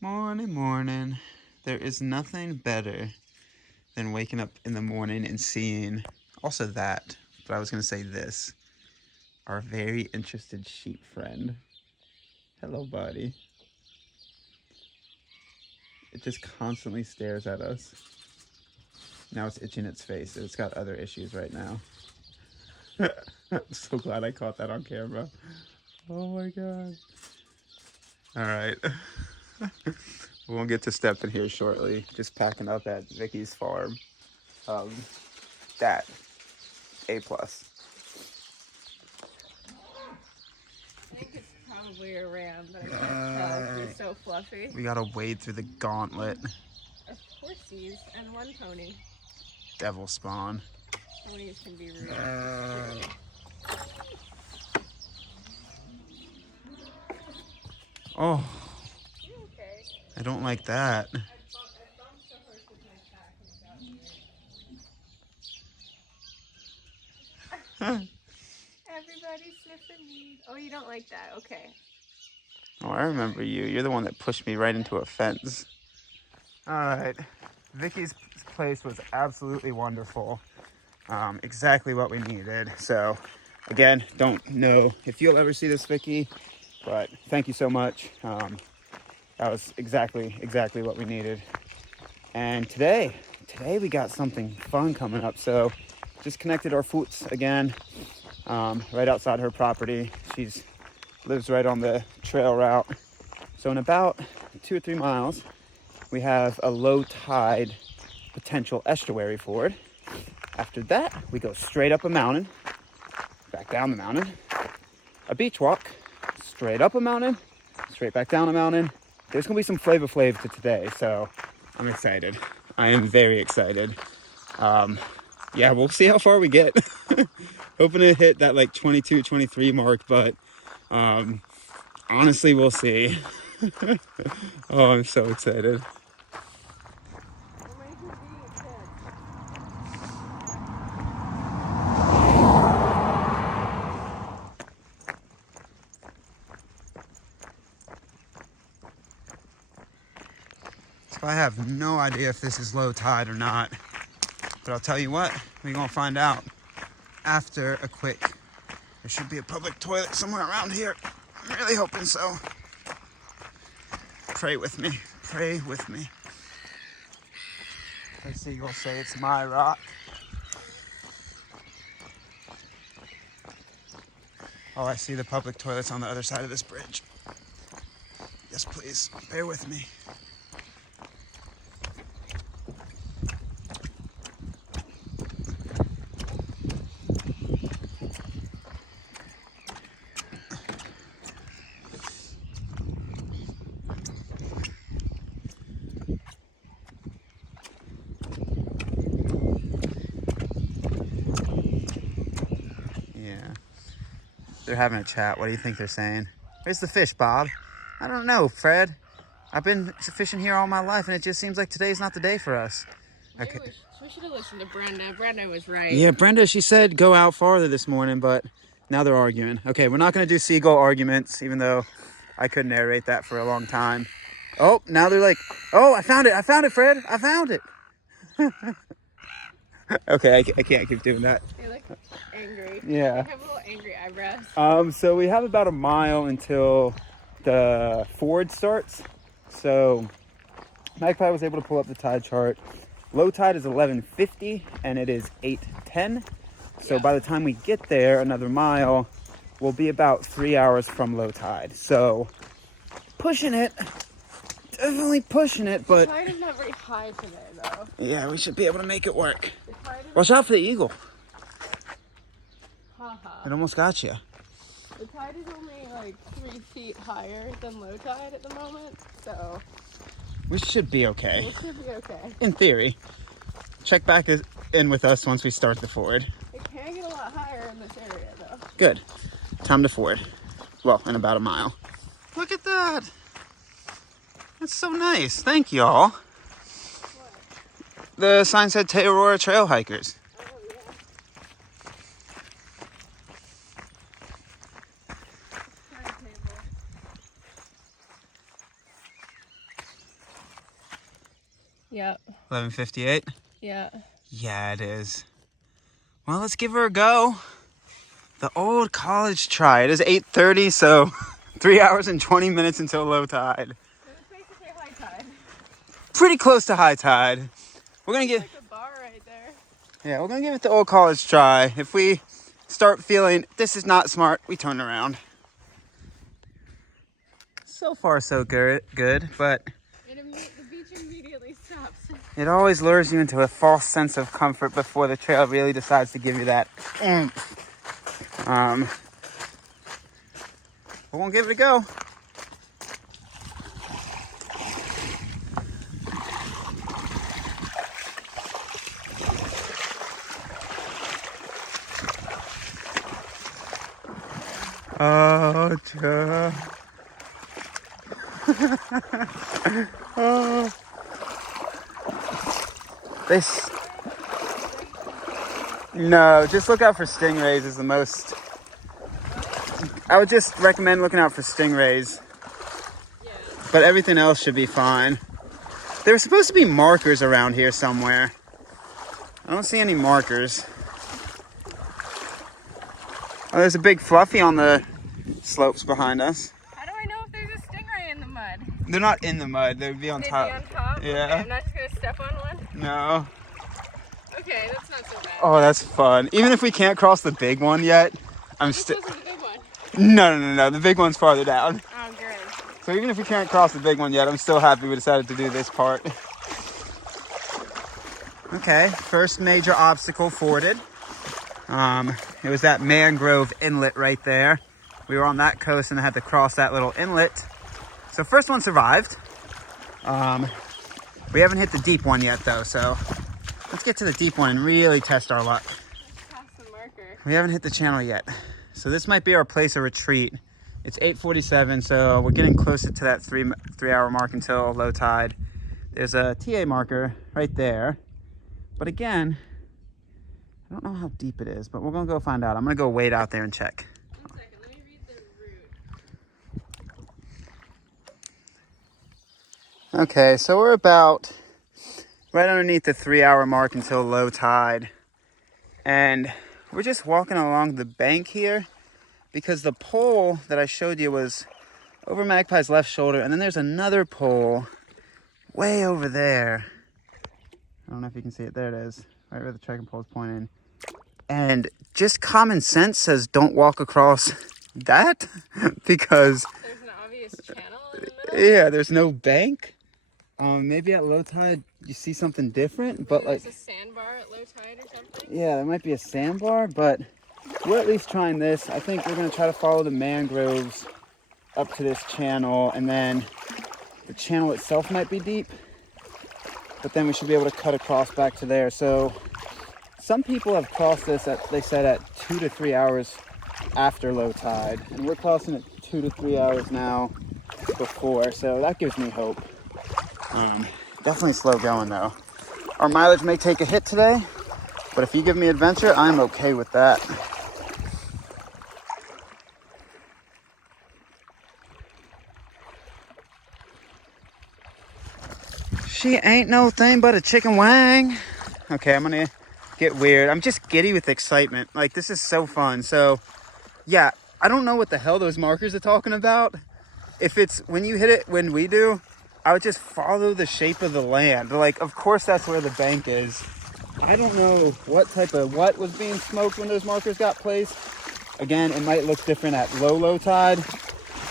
Morning, morning. There is nothing better than waking up in the morning and seeing also that, but I was going to say this, our very interested sheep friend. Hello, buddy. It just constantly stares at us. Now it's itching its face. It's got other issues right now. I'm so glad I caught that on camera. Oh my god. All right. We'll get to stepping here shortly. Just packing up at Vikki's farm. That A+. I think it's probably a ram, but I can't tell. They're so fluffy. We gotta wade through the gauntlet. Of horsies and one pony. Devil spawn. Ponies can be rude. Oh, You okay? I don't like that. I bumped the horse with my pack and it got weird. Everybody sniffing me. Oh, you don't like that? Okay. Oh, I remember you. You're the one that pushed me right into a fence. All right. Vikki's place was absolutely wonderful. Exactly what we needed. So, again, don't know if you'll ever see this, Vikki, but thank you so much. That was exactly what we needed. And today we got something fun coming up. So, just connected our foots again, right outside her property. She's lives right on the trail route. So in about 2 or 3 miles, we have a low tide potential estuary ford. After that, we go straight up a mountain, back down the mountain, a beach walk, straight up a mountain, straight back down a mountain. There's gonna be some Flavor Flav to today, so I'm excited. I am very excited. Yeah, we'll see how far we get. Hoping to hit that like 22, 23 mark, but honestly, we'll see. Oh, I'm so excited. So I have no idea if this is low tide or not, but I'll tell you what, we're gonna find out after a quick. There should be a public toilet somewhere around here. I'm really hoping so. Pray with me. Pray with me. The Seagull say it's my rock. Oh, I see the public toilets on the other side of this bridge. Yes, please. Bear with me. They're having a chat. What do you think they're saying? Where's the fish, Bob? I don't know, Fred. I've been fishing here all my life, and it just seems like today's not the day for us. Okay. We should have listened to Brenda. Brenda was right. Yeah, Brenda, she said go out farther this morning, but now they're arguing. Okay, we're not going to do seagull arguments, even though I could narrate that for a long time. Oh, now they're like, oh, I found it. I found it, Fred. I found it. Okay, I can't keep doing that. They look angry. Yeah. They have little angry eyebrows. So we have about a mile until the ford starts. So Magpie was able to pull up the tide chart. Low tide is 11:50 and it is 8:10. So by the time we get there, another mile, we'll be about 3 hours from low tide. So pushing it, definitely pushing it, but the tide is not very high today, though. Yeah, we should be able to make it work. Watch out for the eagle. It almost got you. The tide is only like 3 feet higher than low tide at the moment, so We should be okay. it should be okay. In theory. Check back in with us once we start the ford. It can get a lot higher in this area, though. Good. Time to ford. Well, in about a mile. Look at that. That's so nice. Thank y'all. The sign said Araroa trail hikers. Oh, yeah. Timetable. Yep. 11:58? Yeah. Yeah, it is. Well, let's give her a go. The old college try. It is 8:30, so 3 hours and 20 minutes until low tide. So it's basically high tide. Pretty close to high tide. We're gonna give. Like a bar right there. Yeah, we're gonna give it the old college try. If we start feeling this is not smart, we turn around. So far, so good, but The beach immediately stops. it always lures you into a false sense of comfort before the trail really decides to give you that oomph. But we'll give it a go. Oh, Joe. Oh. No, just look out for stingrays is the most. I would just recommend looking out for stingrays. Yeah. But everything else should be fine. There were supposed to be markers around here somewhere. I don't see any markers. Oh, there's a big fluffy on the slopes behind us. How do I know if there's a stingray in the mud? They're not in the mud. They'd be on They'd top. be on top? Yeah. Okay, I'm not just going to step on one? No. Okay, that's not so bad. Oh, that's fun. Even if we can't cross the big one yet, I'm still. This wasn't the big one. No. The big one's farther down. Oh, good. So even if we can't cross the big one yet, I'm still happy we decided to do this part. Okay, first major obstacle forded. It was that mangrove inlet right there. We were on that coast and had to cross that little inlet. So first one survived. We haven't hit the deep one yet though, so let's get to the deep one and really test our luck. Let's cross the marker. We haven't hit the channel yet. So this might be our place of retreat. It's 8:47, so we're getting closer to that three hour mark until low tide. There's a TA marker right there. But again, I don't know how deep it is, but we're gonna go find out. I'm gonna go wade out there and check. 1 second, let me read the route. Okay, so we're about right underneath the 3 hour mark until low tide. And we're just walking along the bank here because the pole that I showed you was over Magpie's left shoulder. And then there's another pole way over there. I don't know if you can see it. There it is, right where the trekking pole is pointing. And just common sense says don't walk across that because There's an obvious channel in the middle. yeah, there's no bank. Maybe at low tide you see something different, but There's like a sandbar at low tide or something. yeah, there might be a sandbar, but we're at least trying this. I think we're gonna try to follow the mangroves up to this channel, and then the channel itself might be deep, but then we should be able to cut across back to there. So some people have crossed this they said at 2 to 3 hours after low tide, and we're crossing it 2 to 3 hours now before, so that gives me hope. Definitely slow going though. Our mileage may take a hit today, but if you give me adventure, I'm okay with that. She ain't no thing but a chicken wing. Okay, I'm gonna get weird. I'm just giddy with excitement. Like, this is so fun. So yeah, I don't know what the hell those markers are talking about. If it's when you hit it when we do, I would just follow the shape of the land. Like, of course that's where the bank is. I don't know what type of what was being smoked when those markers got placed. Again, it might look different at low tide,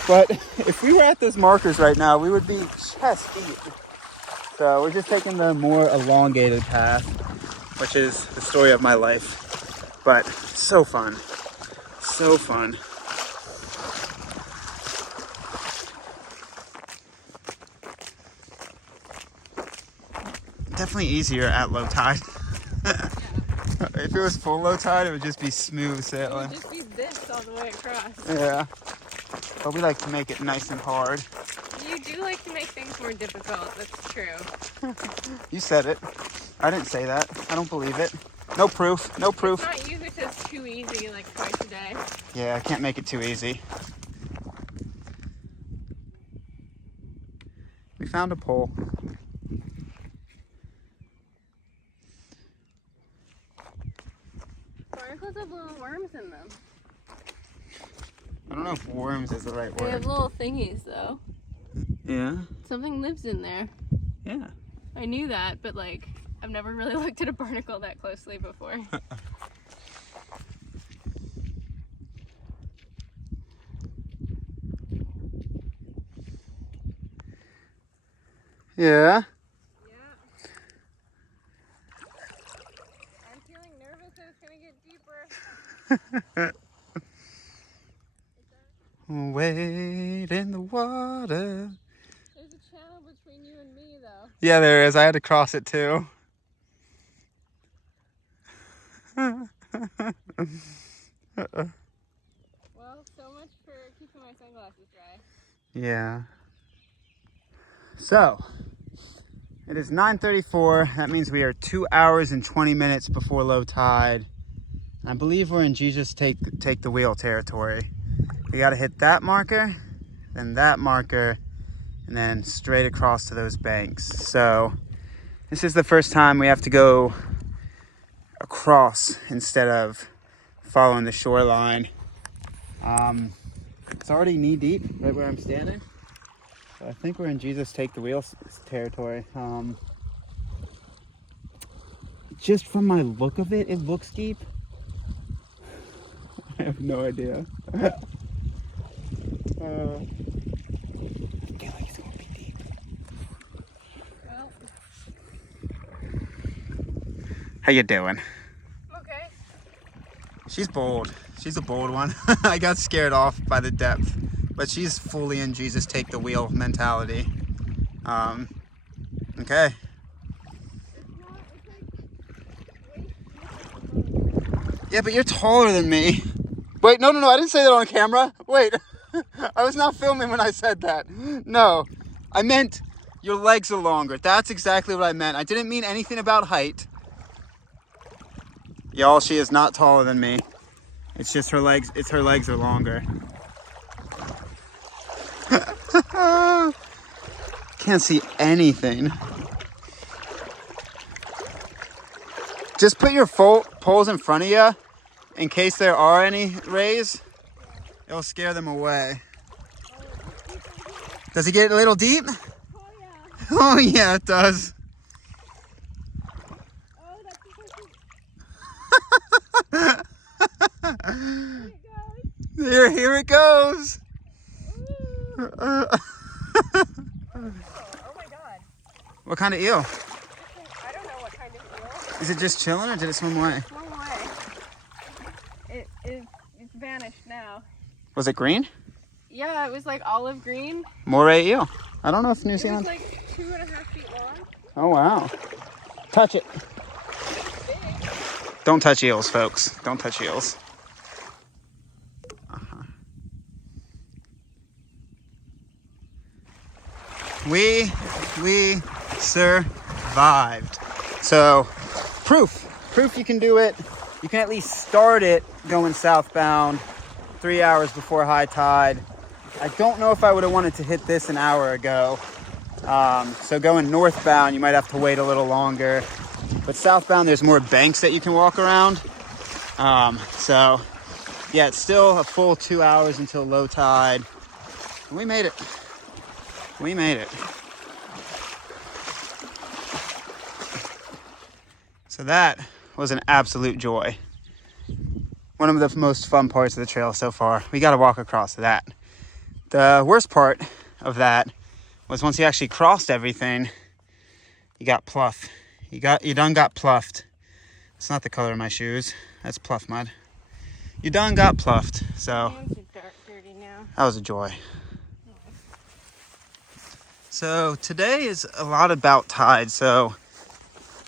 but if we were at those markers right now, we would be chest deep. So we're just taking the more elongated path, which is the story of my life. But so fun, so fun. Definitely easier at low tide. If it was full low tide, it would just be smooth sailing. It would just be this all the way across. Yeah, but we like to make it nice and hard. You do like to make things more difficult, that's true. You said it. I didn't say that. I don't believe it. No proof. No proof. It's not usually just too easy like twice a day. Yeah, I can't make it too easy. We found a pole. those have little worms in them. I don't know if worms is the right They word. have little thingies though. Yeah? Something lives in there. Yeah. I knew that, but like, I've never really looked at a barnacle that closely before. Yeah? Yeah. I'm feeling nervous that it's gonna get deeper. Wade in the water. There's a channel between you and me though. Yeah, there is. I had to cross it too. Well, so much for keeping my sunglasses dry. Yeah. So, it is 9:34. That means we are 2 hours and 20 minutes before low tide. I believe we're in Jesus take the wheel territory. We got to hit that marker, then that marker, and then straight across to those banks. So this is the first time we have to go across instead of following the shoreline. It's already knee deep right where I'm standing. So I think we're in Jesus take the wheel territory. Just from my look of it, it looks deep. I have no idea. I feel like it's gonna be deep. Well, How you doing? okay. She's bold. She's a bold one. I got scared off by the depth, but she's fully in Jesus take the wheel mentality. Okay. Yeah, but you're taller than me. Wait, no, I didn't say that on camera. Wait, I was not filming when I said that. No, I meant your legs are longer. That's exactly what I meant. I didn't mean anything about height. Y'all, she is not taller than me. It's just her legs, her legs are longer. Can't see anything. Just put your poles in front of you in case there are any rays. It'll scare them away. Does it get a little deep? Oh yeah. Oh yeah, it does. Oh, that's because Here it goes. oh my god. What kind of eel? I don't know what kind of eel. Is it just chilling or did it swim away? No way. It's vanished now. Was it green? Yeah, it was like olive green. Moray eel. I don't know if New It was Zealand. like 2.5 feet long. Oh wow. Touch it. Big. Don't touch eels, folks. Don't touch eels. We survived. So, proof you can do it. You can at least start it going southbound 3 hours before high tide. I don't know if I would have wanted to hit this an hour ago. So going northbound, you might have to wait a little longer. But southbound, there's more banks that you can walk around. So yeah, it's still a full 2 hours until low tide. And we made it. We made it. So that was an absolute joy. One of the most fun parts of the trail so far. We got to walk across that. The worst part of that was once you actually crossed everything, you got pluff. You done got pluffed. It's not the color of my shoes. That's pluff mud. You done got pluffed. So Hands are dark, dirty now. that was a joy. So today is a lot about tide. So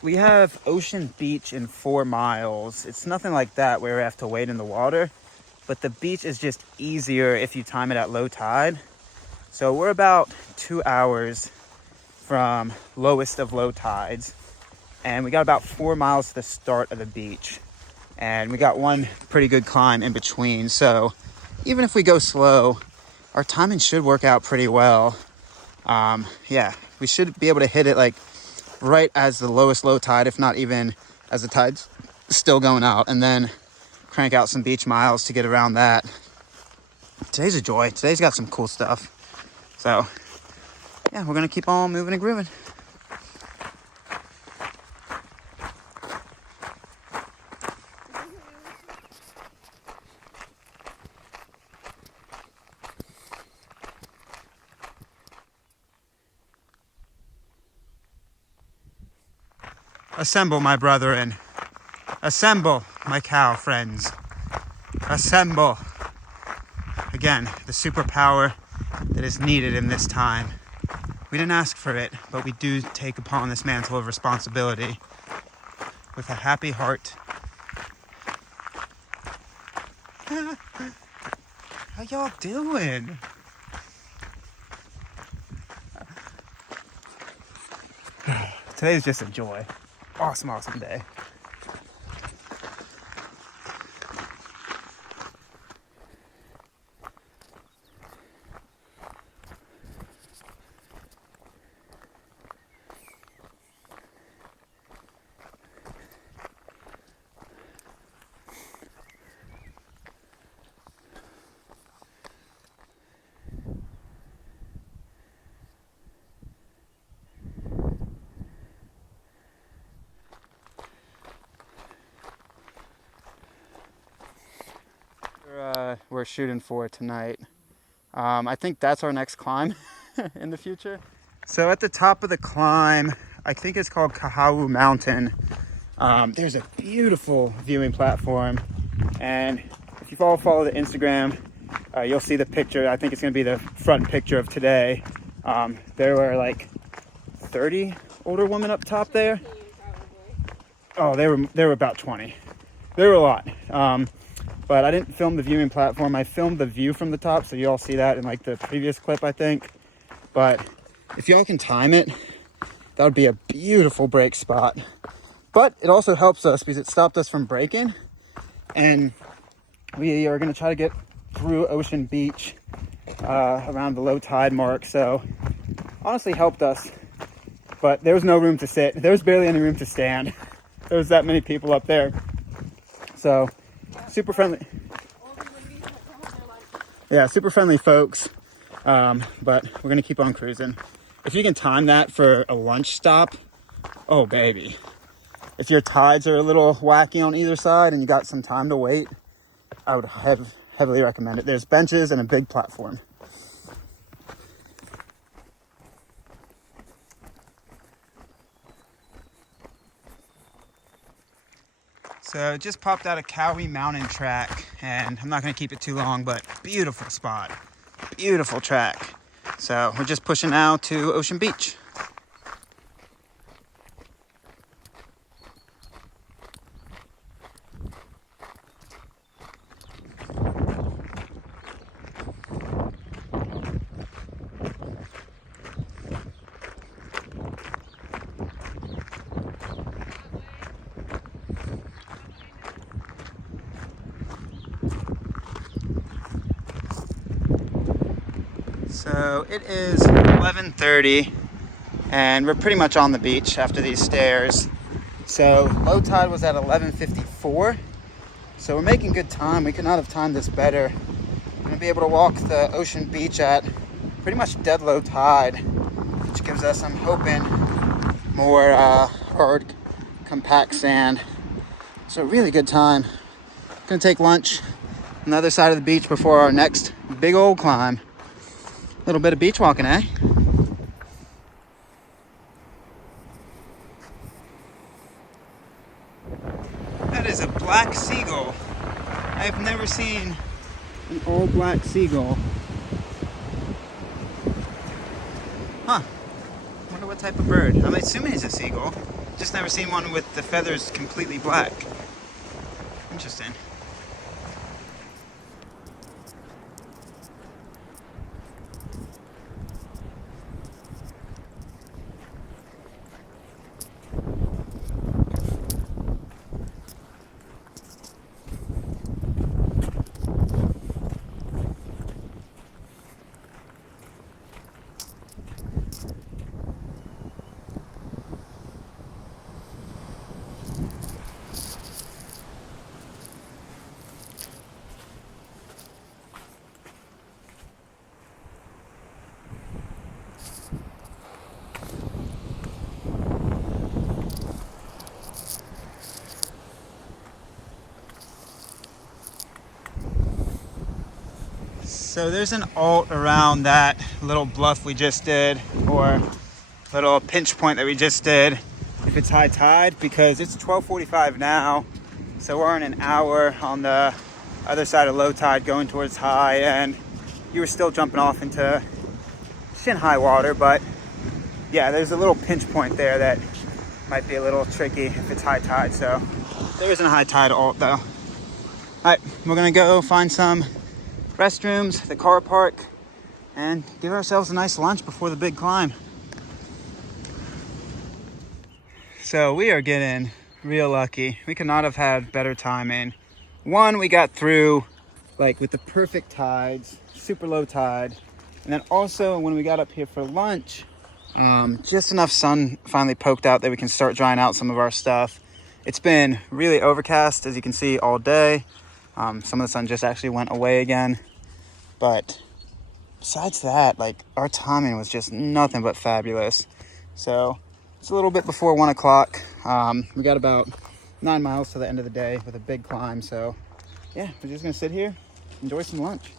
we have Ocean Beach in 4 miles. It's nothing like that where we have to wade in the water, but the beach is just easier if you time it at low tide. So we're about 2 hours from lowest of low tides, and we got about 4 miles to the start of the beach, and we got one pretty good climb in between. So even if we go slow, our timing should work out pretty well. Yeah, we should be able to hit it like right as the lowest low tide, if not even as the tide's still going out. And then crank out some beach miles to get around that. Today's a joy. Today's got some cool stuff. So yeah, we're gonna keep on moving and grooving. Assemble, my brethren. Assemble, my cow friends. Assemble. Again, the superpower that is needed in this time. We didn't ask for it, but we do take upon this mantle of responsibility with a happy heart. How y'all doing? Today's just a joy. Awesome, awesome day. We're shooting for tonight. I think that's our next climb in the future. So at the top of the climb, I think it's called Cowie Mountain. There's a beautiful viewing platform, and if you follow the Instagram, you'll see the picture. I think it's going to be the front picture of today. There were like 30 older women up top there. Oh, they were about 20. There were a lot. But I didn't film the viewing platform. I filmed the view from the top, so you all see that in like the previous clip, I think. But if y'all can time it, that would be a beautiful break spot. But it also helps us because it stopped us from breaking. And we are gonna try to get through Ocean Beach around the low tide mark. So honestly helped us, but there was no room to sit. There was barely any room to stand. There was that many people up there. So super friendly. Yeah, super friendly folks. But we're gonna keep on cruising. If you can time that for a lunch stop, oh baby. If your tides are a little wacky on either side and you got some time to wait, I would heavily recommend it. There's benches and a big platform. So just popped out a Cowie Mountain track, and I'm not gonna keep it too long, but beautiful spot, beautiful track. So we're just pushing out to Ocean Beach. So it is 11:30 and we're pretty much on the beach after these stairs. So low tide was at 11:54. So we're making good time. We could not have timed this better. We're gonna be able to walk the Ocean Beach at pretty much dead low tide, which gives us, I'm hoping, more hard, compact sand. So really good time. Gonna take lunch on the other side of the beach before our next big old climb. A little bit of beach walking, eh? That is a black seagull. I've never seen an all black seagull. Huh. Wonder what type of bird. I'm assuming it's a seagull. Just never seen one with the feathers completely black. Interesting. So there's an alt around that little bluff we just did, or little pinch point that we just did, if it's high tide, because it's 12:45 now. So we're in an hour on the other side of low tide going towards high, and you were still jumping off into shin high water. But yeah, there's a little pinch point there that might be a little tricky if it's high tide. So there isn't a high tide alt though. All right, we're gonna go find some restrooms, the car park, and give ourselves a nice lunch before the big climb. So we are getting real lucky. We could not have had better timing. One, we got through like with the perfect tides, super low tide. And then also when we got up here for lunch, just enough sun finally poked out that we can start drying out some of our stuff. It's been really overcast, as you can see, all day. Some of the sun just actually went away again. But besides that, like, our timing was just nothing but fabulous. So it's a little bit before 1 o'clock. We got about 9 miles to the end of the day with a big climb. So yeah, we're just gonna sit here, enjoy some lunch.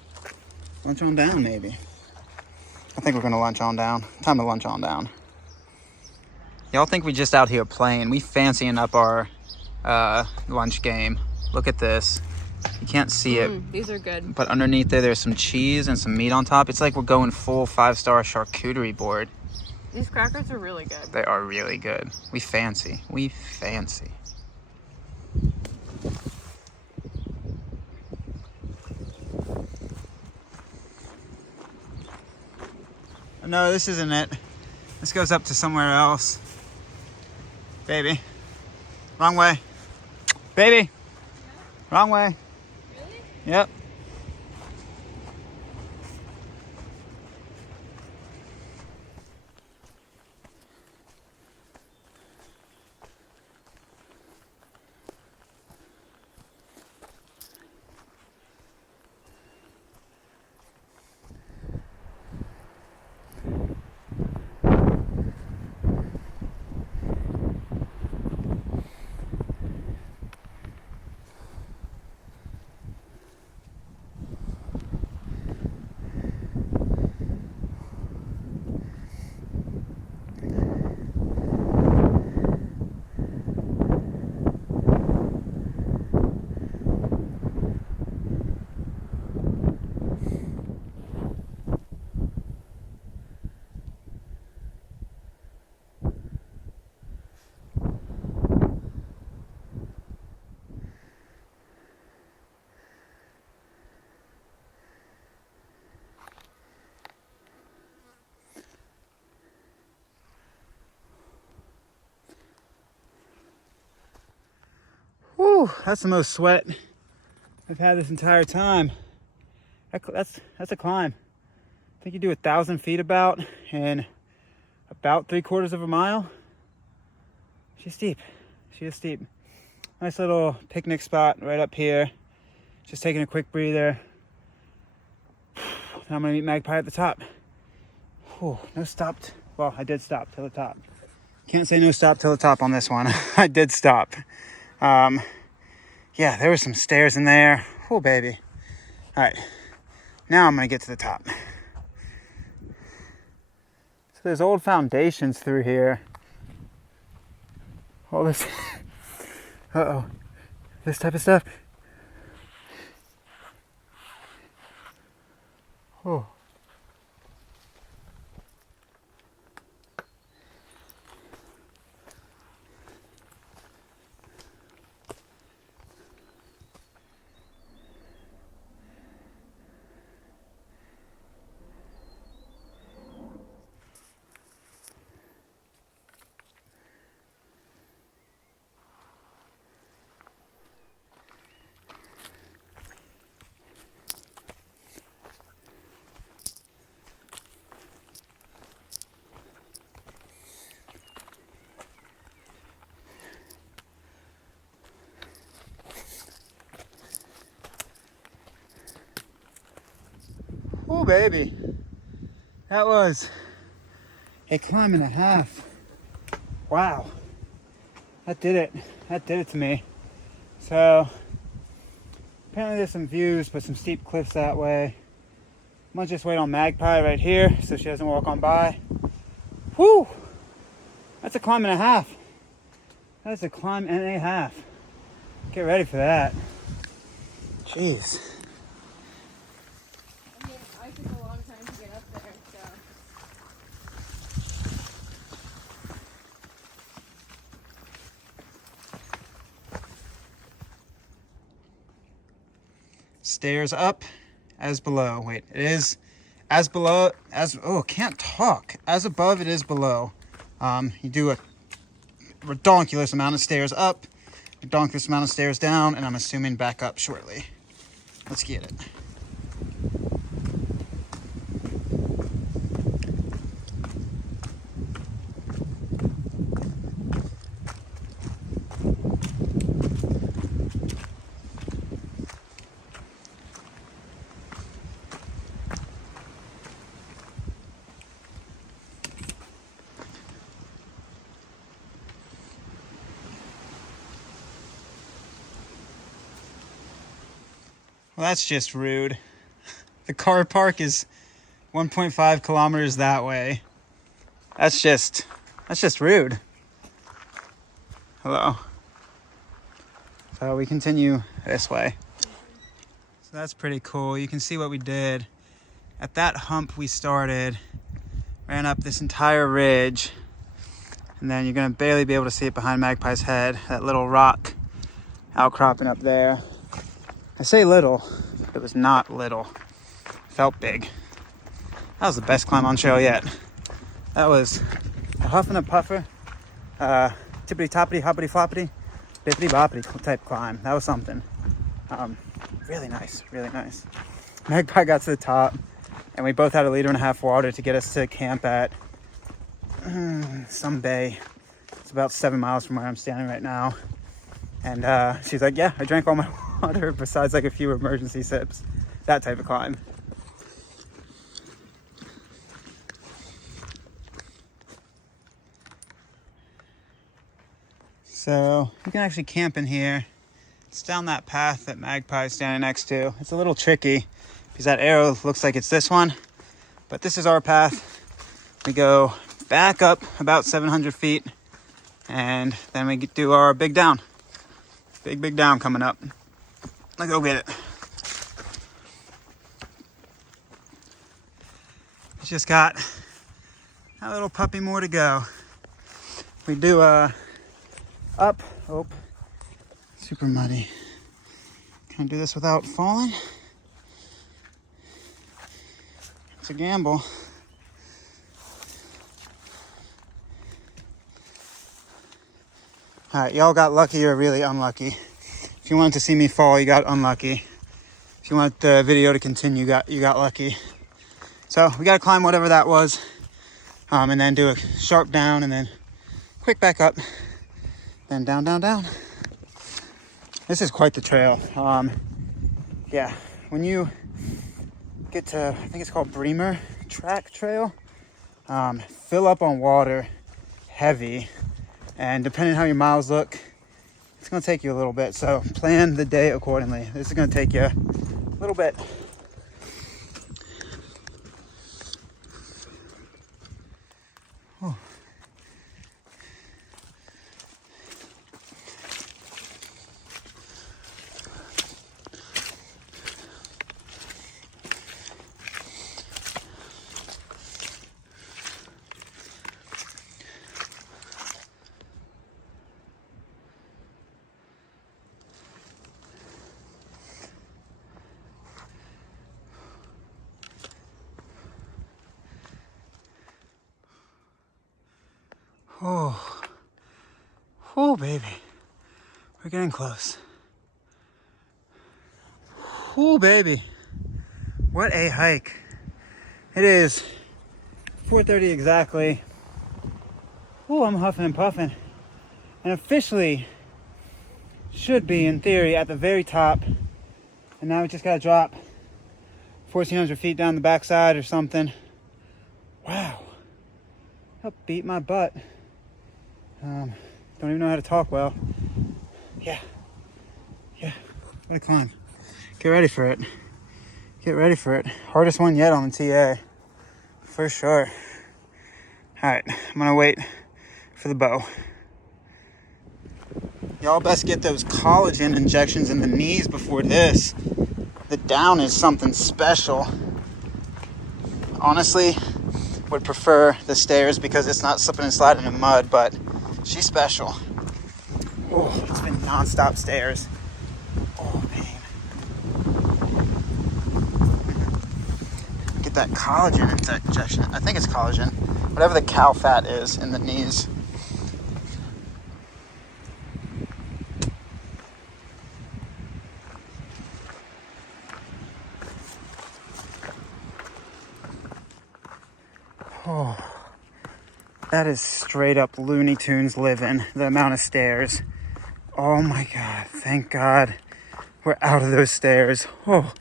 Lunch on down, maybe. I think we're gonna lunch on down. Time to lunch on down. Y'all think we just out here playing. We fancying up our lunch game. Look at this. You can't see it. These are good. But underneath there's some cheese and some meat on top. It's like we're going full 5-star charcuterie board. These crackers are really good. They are really good. We fancy. We fancy. No, this isn't it. This goes up to somewhere else. Baby. Wrong way. Baby. Yeah. Wrong way. Really? Yep. Whew, that's the most sweat I've had this entire time. That's a climb. I think you do 1,000 feet about in about 3/4 of a mile. She's steep. She is steep. Nice little picnic spot right up here. Just taking a quick breather. Then I'm gonna meet Magpie at the top. Whew, no stopped. Well, I did stop till the top. Can't say no stop till the top on this one. I did stop. Yeah, there were some stairs in there. Oh, baby. All right, now I'm gonna get to the top. So there's old foundations through here. All this, uh-oh, this type of stuff. Oh. Oh, baby, that was a climb and a half. Wow, that did it. That did it to me. So apparently there's some views, but some steep cliffs that way. I'm gonna just wait on Magpie right here so she doesn't walk on by. Whew! That's a climb and a half. That's a climb and a half. Get ready for that. Jeez. I mean, I took a long time to get up there, so. Stairs up as below. Wait, it is as below as, oh, can't talk. As above, it is below. You do a redonkulous amount of stairs up, redonkulous amount of stairs down, and I'm assuming back up shortly. Let's get it. Well, that's just rude. The car park is 1.5 kilometers that way. That's just rude. Hello. So we continue this way. So that's pretty cool. You can see what we did. At that hump we started, ran up this entire ridge, and then you're gonna barely be able to see it behind Magpie's head, that little rock outcropping up there. I say little, but it was not little. It felt big. That was the best climb on trail yet. That was a huff and a puffer, tippity toppity, hoppity floppity, bippity boppity type climb. That was something. Really nice, really nice. Magpie got to the top, and we both had 1.5 liters water to get us to camp at some bay. It's about 7 miles from where I'm standing right now. And she's like, yeah, I drank all my water besides like a few emergency sips. That type of climb. So you can actually camp in here. It's down that path that Magpie's standing next to. It's a little tricky because that arrow looks like it's this one, but this is our path. We go back up about 700 feet, and then we do our big down. Big down coming up. Let's go get it. Just got a little puppy more to go. We do up, oh, super muddy. Can I do this without falling? It's a gamble. All right, y'all got lucky or really unlucky. If you wanted to see me fall, you got unlucky. If you want the video to continue, you got lucky. So we got to climb whatever that was, and then do a sharp down, and then quick back up, then down, down, down. This is quite the trail. Yeah, when you get to, I think it's called Bremer Track Trail, fill up on water, heavy. And depending on how your miles look, it's going to take you a little bit. So plan the day accordingly. This is going to take you a little bit. Oh. Oh, oh, baby, we're getting close. Oh, baby, what a hike. It is 4:30 exactly. Oh, I'm huffing and puffing. And officially should be, in theory, at the very top. And now we just gotta drop 1,400 feet down the backside or something. Wow, that beat my butt. Don't even know how to talk well. Yeah, what a climb. Get ready for it. Get ready for it. Hardest one yet on the TA, for sure. All right, I'm gonna wait for the bow. Y'all best get those collagen injections in the knees before this. The down is something special. Honestly, would prefer the stairs because it's not slipping and sliding in mud, but she's special. Oh, it's been non-stop stairs. Oh, pain. Get that collagen injection. I think it's collagen. Whatever the cow fat is in the knees. Oh, that is straight up Looney Tunes living, the amount of stairs. Oh my God, thank God we're out of those stairs. Oh,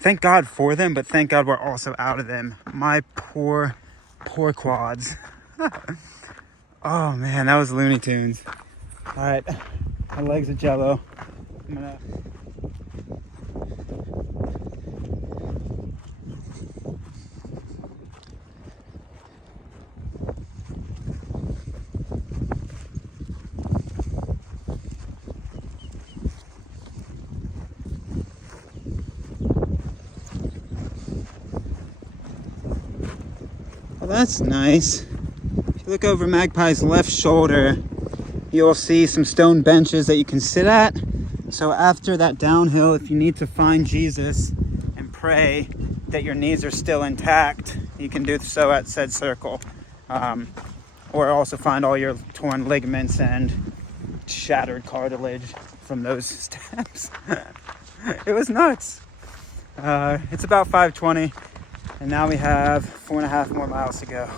thank God for them, but thank God we're also out of them. My poor quads. Oh man, that was Looney Tunes. All right, my legs are jello. I'm gonna... Well, that's nice. If you look over Magpie's left shoulder, you'll see some stone benches that you can sit at. So after that downhill, if you need to find Jesus and pray that your knees are still intact, you can do so at said circle. Or also find all your torn ligaments and shattered cartilage from those steps. It was nuts. It's about 5:20, and now we have 4.5 more miles to go.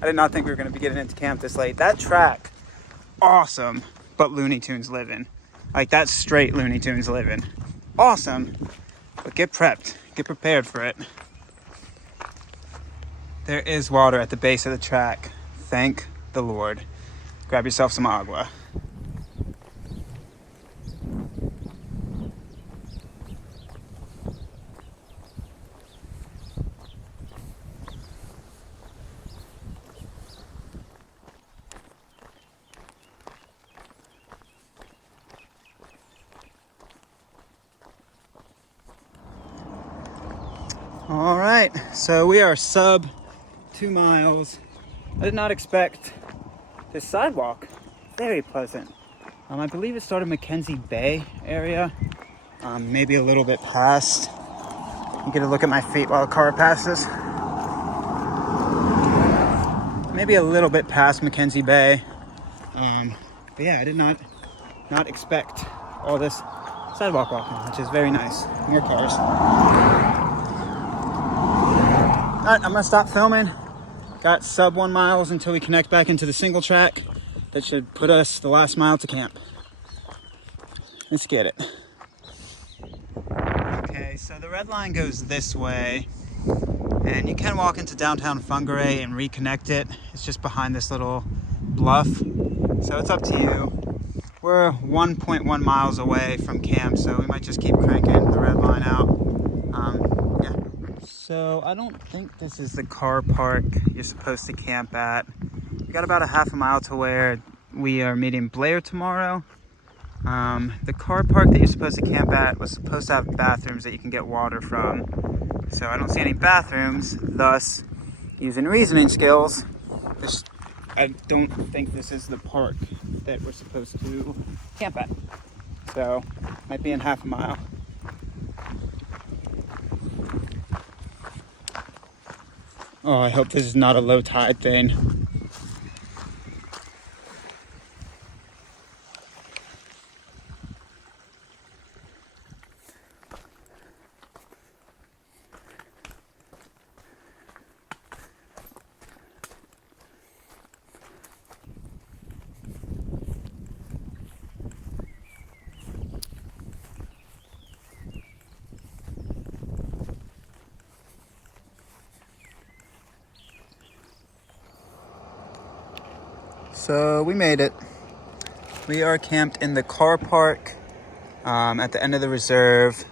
I did not think we were going to be getting into camp this late. That track, awesome, but Looney Tunes living. Like, that's straight Looney Tunes living. Awesome, but get prepped. Get prepared for it. There is water at the base of the track. Thank the Lord. Grab yourself some agua. All right, so we are sub 2 miles. I did not expect this sidewalk. Very pleasant. I believe it started Mackenzie Bay area, maybe a little bit past. You get a look at my feet while the car passes. Maybe a little bit past Mackenzie Bay. But yeah, I did not expect all this sidewalk walking, which is very nice. More cars. All right, I'm gonna stop filming. Got sub 1 miles until we connect back into the single track. That should put us the last mile to camp. Let's get it. Okay, so the red line goes this way, and you can walk into downtown Whangarei and reconnect it. It's just behind this little bluff, so it's up to you. We're 1.1 miles away from camp, so we might just keep cranking the red line out. Yeah. So I don't think this is the car park you're supposed to camp at. We got about a half a mile to where we are meeting Blair tomorrow. The car park that you're supposed to camp at was supposed to have bathrooms that you can get water from. So I don't see any bathrooms, thus, using reasoning skills, I don't think this is the park that we're supposed to camp at. So, might be in half a mile. Oh, I hope this is not a low tide thing. So we made it. We are camped in the car park at the end of the reserve.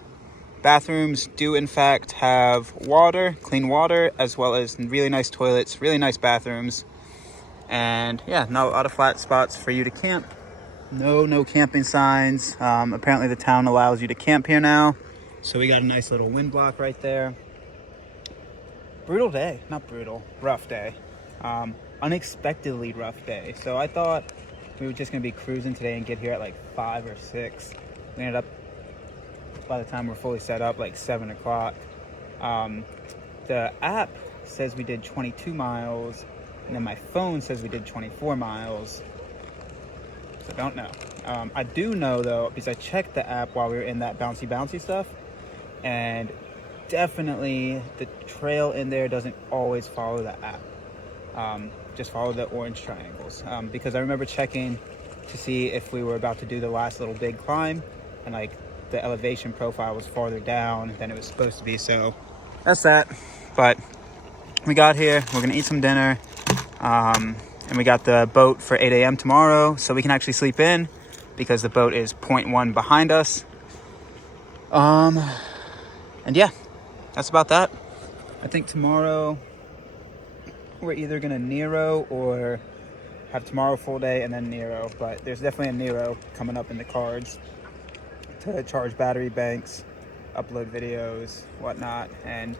Bathrooms do in fact have water, clean water, as well as really nice toilets, really nice bathrooms. And yeah, not a lot of flat spots for you to camp. No camping signs. Apparently the town allows you to camp here now. So we got a nice little wind block right there. Brutal day, not brutal, rough day. Unexpectedly rough day. So I thought we were just gonna be cruising today and get here at like 5 or 6. We ended up, by the time we're fully set up, like 7 o'clock. The app says we did 22 miles, and then my phone says we did 24 miles. So I don't know. I do know though, because I checked the app while we were in that bouncy stuff, and definitely the trail in there doesn't always follow the app. Just follow the orange triangles. Because I remember checking to see if we were about to do the last little big climb, and like the elevation profile was farther down than it was supposed to be. So that's that. But we got here, we're gonna eat some dinner, and we got the boat for 8 a.m. tomorrow, so we can actually sleep in because the boat is 0.1 behind us. And yeah, that's about that. I think tomorrow we're either gonna Nero or have tomorrow full day and then Nero, but there's definitely a Nero coming up in the cards to charge battery banks, upload videos, whatnot, and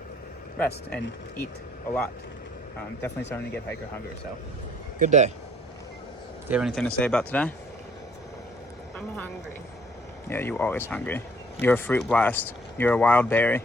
rest and eat a lot. Definitely starting to get hiker hunger, so good day. Do you have anything to say about today? I'm hungry. Yeah, you always hungry. You're a fruit blast. You're a wild berry.